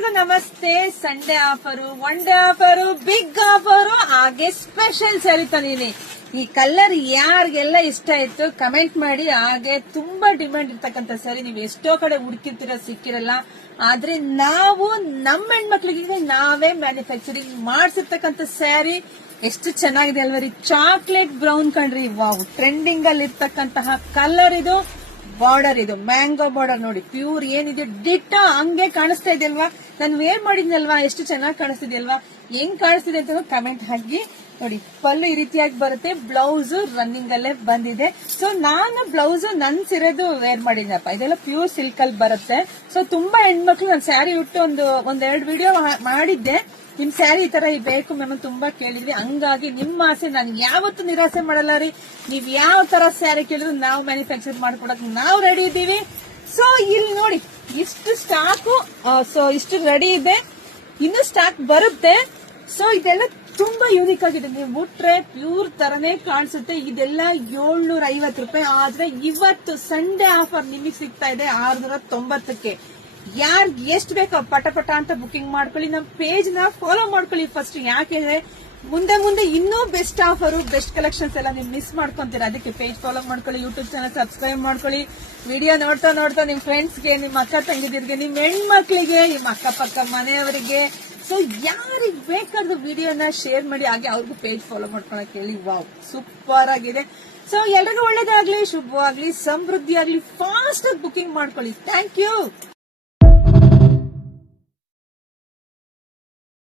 ಎಲ್ರಿಗೂ ನಮಸ್ತೆ. Sunday offer, one day offer, big offer, ಹಾಗೆ ಸ್ಪೆಷಲ್ ಸ್ಯಾರಿ ತಂದಿನಿ. ಈ ಕಲರ್ ಯಾರಿಗೆಲ್ಲ ಇಷ್ಟ ಆಯ್ತು ಕಮೆಂಟ್ ಮಾಡಿ. ಹಾಗೆ ತುಂಬಾ ಡಿಮ್ಯಾಂಡ್ ಇರ್ತಕ್ಕಂಥ ಸ್ಯಾರಿ, ನೀವು ಎಷ್ಟೋ ಕಡೆ ಹುಡುಕಿರ್ತೀರ, ಸಿಕ್ಕಿರಲ್ಲ. ಆದ್ರೆ ನಾವು ನಮ್ಮ ಹೆಣ್ಮಕ್ಳಿಗೆ ನಾವೇ ಮ್ಯಾನುಫ್ಯಾಕ್ಚರಿಂಗ್ ಮಾಡಿಸಿರ್ತಕ್ಕಂಥ ಸ್ಯಾರಿ ಎಷ್ಟು ಚೆನ್ನಾಗಿದೆ ಅಲ್ವಾ ರೀ. ಚಾಕ್ಲೇಟ್ ಬ್ರೌನ್ ಕಣ್ರಿ, ವಾವ್, ಟ್ರೆಂಡಿಂಗ್ ಅಲ್ಲಿ ಇರ್ತಕ್ಕಂತಹ ಕಲರ್ ಇದು. ಬಾರ್ಡರ್ ಇದು ಮ್ಯಾಂಗೋ ಬಾರ್ಡರ್ ನೋಡಿ, ಪ್ಯೂರ್ ಏನಿದೆ ಡಿಟ್ಟ ಹಂಗೆ ಕಾಣಿಸ್ತಾ ಇದೆ ಅಲ್ವಾ. ನಾನು ವೇರ್ ಮಾಡಿದ್ನಲ್ವಾ, ಎಷ್ಟು ಚೆನ್ನಾಗಿ ಕಾಣಿಸ್ತಿದೆ ಅಲ್ವಾ. ಹೆಂಗ್ ಕಾಣಿಸ್ತಿದೆ ಅಂತ ಕಮೆಂಟ್ ಹಾಕಿ ನೋಡಿ. ಪಲ್ಲು ಈ ರೀತಿಯಾಗಿ ಬರುತ್ತೆ, ಬ್ಲೌಸ್ ರನ್ನಿಂಗ್ ಅಲ್ಲೇ ಬಂದಿದೆ. ಸೊ ನಾನು ಬ್ಲೌಸ್ ನನ್ ಸಿರೋದು ವೇರ್ ಮಾಡಿದ್ನಪ್ಪ. ಇದೆಲ್ಲ ಪ್ಯೂರ್ ಸಿಲ್ಕ್ ಅಲ್ಲಿ ಬರುತ್ತೆ. ಸೊ ತುಂಬಾ ಹೆಣ್ಮಕ್ಳು ನಾನು ಸ್ಯಾರಿ ಉಟ್ಟು ಒಂದೆರಡು ವಿಡಿಯೋ ಮಾಡಿದ್ದೆ. ನಿಮ್ ಸ್ಯಾರಿ ಈ ತರ ಬೇಕು ಮ್ಯಾಮ್ ತುಂಬಾ ಕೇಳಿದ್ವಿ. ಹಂಗಾಗಿ ನಿಮ್ಮ ಆಸೆ ನಾನು ಯಾವತ್ತೂ ನಿರಾಸೆ ಮಾಡಲ್ಲ ರೀ. ನೀವ್ ಯಾವ ತರ ಸ್ಯಾರಿ ಕೇಳಿದ್ರು ನಾವು ಮ್ಯಾನುಫ್ಯಾಕ್ಚರ್ ಮಾಡ್ಕೊಡಕ್ ನಾವು ರೆಡಿ ಇದ್ದೀವಿ. ಸೊ ಇಲ್ಲಿ ನೋಡಿ ಇಷ್ಟು ಸ್ಟಾಕು, ಸೊ ಇಷ್ಟು ರೆಡಿ ಇದೆ, ಇನ್ನು ಸ್ಟಾಕ್ ಬರುತ್ತೆ. ಸೊ ಇದೆಲ್ಲ ತುಂಬಾ ಯೂನಿಕ್ ಆಗಿದೆ, ನೀವು ಮುಟ್ರೆ ಪ್ಯೂರ್ ತರನೇ ಕಾಣಿಸುತ್ತೆ. ಇದೆಲ್ಲ 750 ರೂಪಾಯಿ. ಆದ್ರೆ ಇವತ್ತು ಸಂಡೇ ಆಫರ್ ನಿಮಗೆ ಸಿಗ್ತಾ ಇದೆ 690ಕ್ಕೆ. ಯಾರ್ಗ್ ಎಷ್ಟು ಬೇಕೋ ಪಟ ಪಟ ಅಂತ ಬುಕಿಂಗ್ ಮಾಡ್ಕೊಳ್ಳಿ. ನಮ್ಮ ಪೇಜ್ ನ ಫಾಲೋ ಮಾಡ್ಕೊಳ್ಳಿ ಫಸ್ಟ್. ಯಾಕೆಂದ್ರೆ ಮುಂದೆ ಇನ್ನೂ ಬೆಸ್ಟ್ ಆಫರ್, ಬೆಸ್ಟ್ ಕಲೆಕ್ಷನ್ಸ್ ಎಲ್ಲ ನೀವು ಮಿಸ್ ಮಾಡ್ಕೊಂತೀರಾ. ಅದಕ್ಕೆ ಪೇಜ್ ಫಾಲೋ ಮಾಡ್ಕೊಳ್ಳಿ, ಯೂಟ್ಯೂಬ್ ಚಾನಲ್ ಸಬ್ಸ್ಕ್ರೈಬ್ ಮಾಡ್ಕೊಳ್ಳಿ. ವಿಡಿಯೋ ನೋಡ್ತಾ ನಿಮ್ ಫ್ರೆಂಡ್ಸ್ಗೆ, ನಿಮ್ ಅಕ್ಕ ತಂಗಿದಿರ್ಗೆ, ನಿಮ್ ಹೆಣ್ಮಕ್ಳಿಗೆ, ನಿಮ್ ಅಕ್ಕಪಕ್ಕ ಮನೆಯವರಿಗೆ, ಸೊ ಯಾರಿಗ್ ಬೇಕಾದ್ರೂ ವಿಡಿಯೋನ ಶೇರ್ ಮಾಡಿ. ಹಾಗೆ ಅವ್ರಿಗೂ ಪೇಜ್ ಫಾಲೋ ಮಾಡ್ಕೊಳಕ್ ಹೇಳಿ. ವಾವ್, ಸೂಪರ್ ಆಗಿದೆ. ಸೊ ಎಲ್ರಿಗೂ ಒಳ್ಳೇದಾಗ್ಲಿ, ಶುಭವಾಗ್ಲಿ, ಸಮೃದ್ಧಿ ಆಗ್ಲಿ. ಫಾಸ್ಟ್ ಆಗಿ ಬುಕಿಂಗ್ ಮಾಡ್ಕೊಳ್ಳಿ. Thank you.